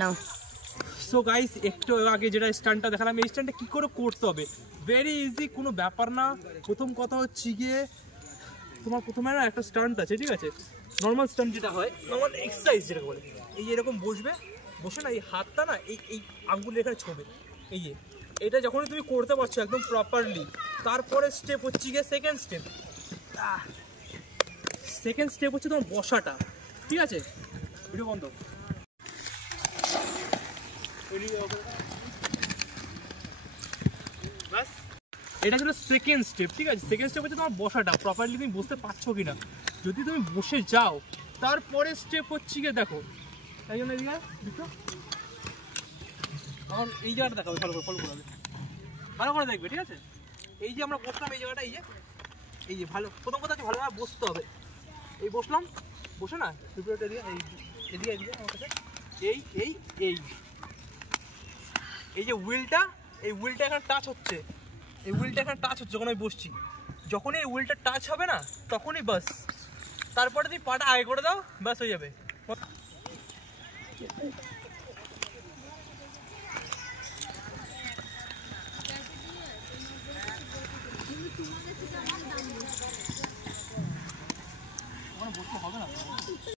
নাও। So guys, একটু আগে যেটা স্ট্যান্ডটা দেখালাম, এই স্ট্যান্ডটা কী করে করতে হবে, ভেরি ইজি, কোনো ব্যাপার না। প্রথম কথা হচ্ছে গিয়ে তোমার প্রথমে না একটা স্ট্যান্ড আছে, ঠিক আছে, নর্মাল স্ট্যান্ড যেটা হয়, নর্মাল এক্সারসাইজ যেটা বলে, এই এরকম বসবে, বসে না এই হাতটা না এই আঙ্গুলের এখানে ছোবে, এই যে এটা যখনই তুমি করতে পারছো একদম প্রপারলি, তারপরে স্টেপ হচ্ছে গিয়ে সেকেন্ড স্টেপ হচ্ছে তোমার বসাটা, ঠিক আছে। ভিডিও বন্ধ। এটা ছিল সেকেন্ড স্টেপ, ঠিক আছে। সেকেন্ড স্টেপ হচ্ছে তোমার বসাটা, প্রপারলি তুমি বসতে পারছো কিনা। যদি তুমি বসে যাও, তারপরে স্টেপ হচ্ছে গিয়ে দেখো, তাই জন্য এদিকে আমার এই জায়গাটা দেখাবে, ভালো করে ফলো করবে, ভালো করে দেখবে, ঠিক আছে। এই যে আমরা বসলাম এই জায়গাটা, এই যে ভালো প্রথম কথা হচ্ছে ভালোভাবে বসতে হবে। এই বসলাম, বসে না এদিকে আমার কাছে এই এই এই এই যে হুইলটা, এই হুইলটা এখানে টাচ হচ্ছে, এই হুইলটা এখানে টাচ হচ্ছে যখন আমি বসছি। যখনই এই হুইলটা টাচ হবে না, তখনই বাস, তারপরে তুমি পাটা আগে করে দাও, বাস হয়ে যাবে।